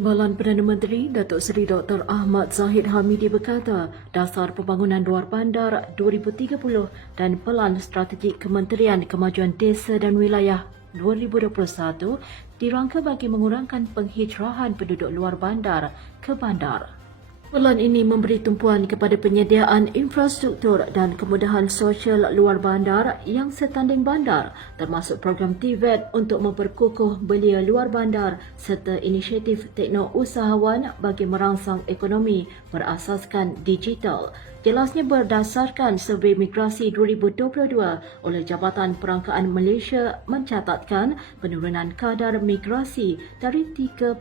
Timbalan Perdana Menteri Datuk Seri Dr. Ahmad Zahid Hamidi berkata dasar pembangunan luar bandar 2030 dan Pelan Strategik Kementerian Kemajuan Desa dan Wilayah 2021 dirangka bagi mengurangkan penghijrahan penduduk luar bandar ke bandar. Pelan ini memberi tumpuan kepada penyediaan infrastruktur dan kemudahan sosial luar bandar yang setanding bandar, termasuk program TVET untuk memperkukuh belia luar bandar serta inisiatif teknousahawan bagi merangsang ekonomi berasaskan digital. Jelasnya berdasarkan Survei Migrasi 2022 oleh Jabatan Perangkaan Malaysia mencatatkan penurunan kadar migrasi dari 3.0%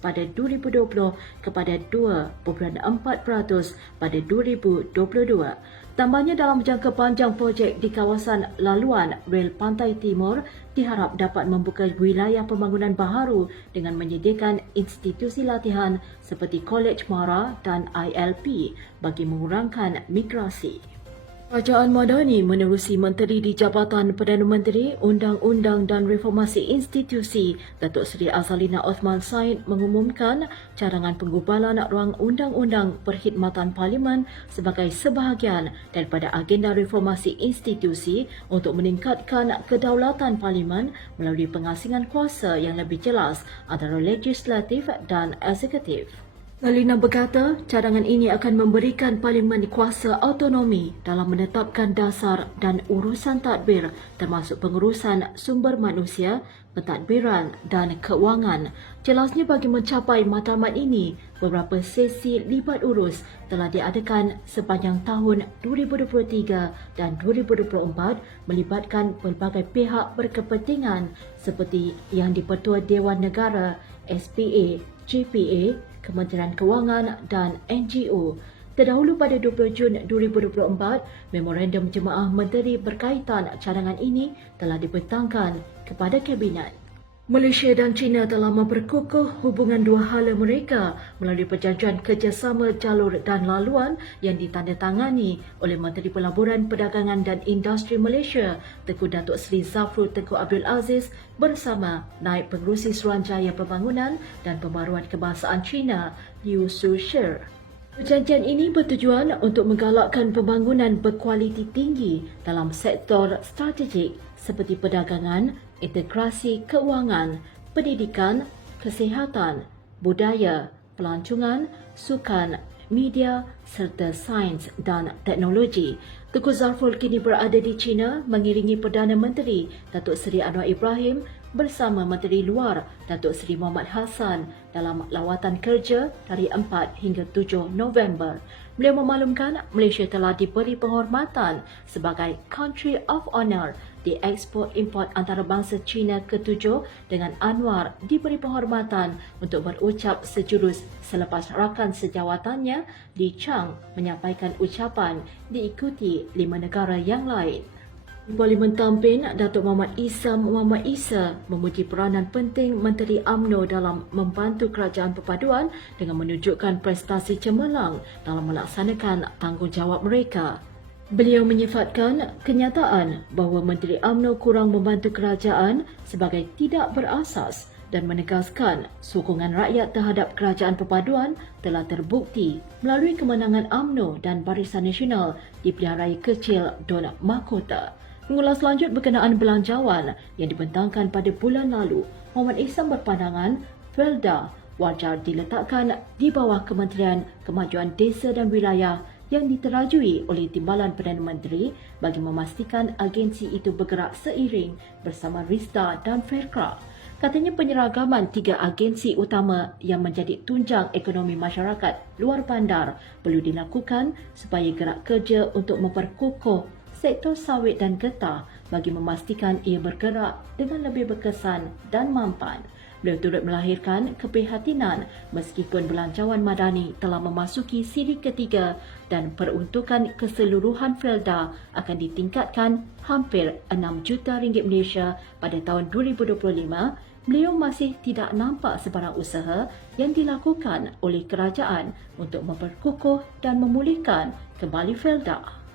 pada 2020 kepada 2.4% pada 2022. Tambahnya dalam jangka panjang projek di kawasan laluan rel Pantai Timur diharap dapat membuka wilayah pembangunan baharu dengan menyediakan institusi latihan seperti Kolej Mara dan ILP bagi mengurangkan migrasi. Kerajaan Madani menerusi Menteri di Jabatan Perdana Menteri Undang-Undang dan Reformasi Institusi Datuk Seri Azalina Othman Said mengumumkan cadangan penggubalan ruang undang-undang perkhidmatan parlimen sebagai sebahagian daripada agenda reformasi institusi untuk meningkatkan kedaulatan parlimen melalui pengasingan kuasa yang lebih jelas antara legislatif dan eksekutif. Zalina berkata cadangan ini akan memberikan Parlimen kuasa autonomi dalam menetapkan dasar dan urusan tadbir termasuk pengurusan sumber manusia, pentadbiran dan kewangan. Jelasnya bagi mencapai matlamat ini, beberapa sesi libat urus telah diadakan sepanjang tahun 2023 dan 2024 melibatkan pelbagai pihak berkepentingan seperti Yang di-Pertua Dewan Negara, SPA, GPA, Kementerian Kewangan dan NGO. Terdahulu pada 20 Jun 2024, Memorandum Jemaah Menteri berkaitan cadangan ini telah dibentangkan kepada Kabinet. Malaysia dan China telah memperkukuh hubungan dua hala mereka melalui perjanjian kerjasama jalur dan laluan yang ditandatangani oleh Menteri Pelaburan, Perdagangan dan Industri Malaysia Tengku Datuk Seri Zafrul Tengku Abdul Aziz bersama Naib Pengerusi Suruhanjaya Pembangunan dan Pembaruan Kebangsaan China Liu Sushi. Perjanjian ini bertujuan untuk menggalakkan pembangunan berkualiti tinggi dalam sektor strategik seperti perdagangan, integrasi keuangan, pendidikan, kesihatan, budaya, pelancongan, sukan, media serta sains dan teknologi. Tengku Zafrul kini berada di China mengiringi Perdana Menteri Datuk Seri Anwar Ibrahim bersama Menteri Luar Datuk Seri Muhammad Hassan dalam lawatan kerja dari 4 hingga 7 November. Beliau memaklumkan Malaysia telah diberi penghormatan sebagai Country of Honour di Export-Import Antarabangsa China ke-7 dengan Anwar diberi penghormatan untuk berucap sejurus selepas rakan sejawatannya Li Chang menyampaikan ucapan diikuti 5 negara yang lain. Parlimen Tampin, Datuk Muhammad Isa memuji peranan penting Menteri UMNO dalam membantu kerajaan perpaduan dengan menunjukkan prestasi cemerlang dalam melaksanakan tanggungjawab mereka. Beliau menyifatkan kenyataan bahawa Menteri UMNO kurang membantu kerajaan sebagai tidak berasas dan menegaskan sokongan rakyat terhadap kerajaan perpaduan telah terbukti melalui kemenangan UMNO dan Barisan Nasional di Pilihan Raya Kecil Dun Mahkota. Mengulas lanjut berkenaan belanjawan yang dibentangkan pada bulan lalu, Muhammad Ihsan berpandangan Felda wajar diletakkan di bawah Kementerian Kemajuan Desa dan Wilayah yang diterajui oleh Timbalan Perdana Menteri bagi memastikan agensi itu bergerak seiring bersama RISDA dan FERKRA. Katanya penyeragaman 3 agensi utama yang menjadi tunjang ekonomi masyarakat luar bandar perlu dilakukan supaya gerak kerja untuk memperkukuh sektor sawit dan getah bagi memastikan ia bergerak dengan lebih berkesan dan mampan. Beliau turut melahirkan keprihatinan meskipun belanjawan madani telah memasuki siri ketiga dan peruntukan keseluruhan Felda akan ditingkatkan hampir 6 juta ringgit Malaysia pada tahun 2025, beliau masih tidak nampak sebarang usaha yang dilakukan oleh kerajaan untuk memperkukuh dan memulihkan kembali Felda.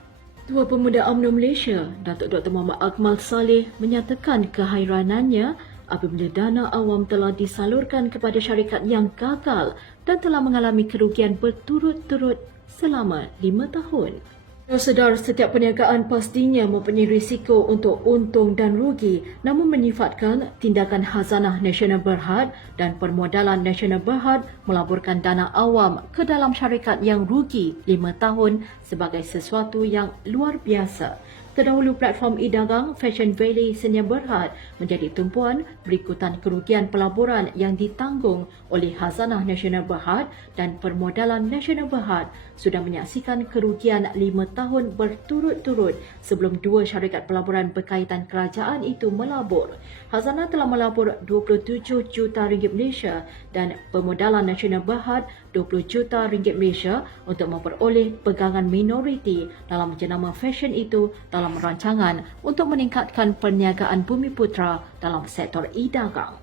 Ketua Pemuda UMNO Malaysia, Datuk Dr. Muhammad Akmal Saleh menyatakan kehairanannya apabila dana awam telah disalurkan kepada syarikat yang gagal dan telah mengalami kerugian berturut-turut selama 5 tahun. Sedar, setiap perniagaan pastinya mempunyai risiko untuk untung dan rugi, namun menyifatkan tindakan Khazanah Nasional Berhad dan Permodalan Nasional Berhad melaburkan dana awam ke dalam syarikat yang rugi 5 tahun sebagai sesuatu yang luar biasa. Terdahulu platform e-dagang Fashion Valley Sdn Bhd menjadi tumpuan berikutan kerugian pelaburan yang ditanggung oleh Khazanah Nasional Berhad dan Permodalan Nasional Berhad sudah menyaksikan kerugian 5 tahun berturut-turut sebelum 2 syarikat pelaburan berkaitan kerajaan itu melabur. Khazanah telah melabur 27 juta ringgit Malaysia dan Permodalan Nasional Berhad 20 juta ringgit Malaysia untuk memperoleh pegangan minoriti dalam jenama fashion itu dalam rancangan untuk meningkatkan perniagaan Bumi Putra dalam sektor e-dagang.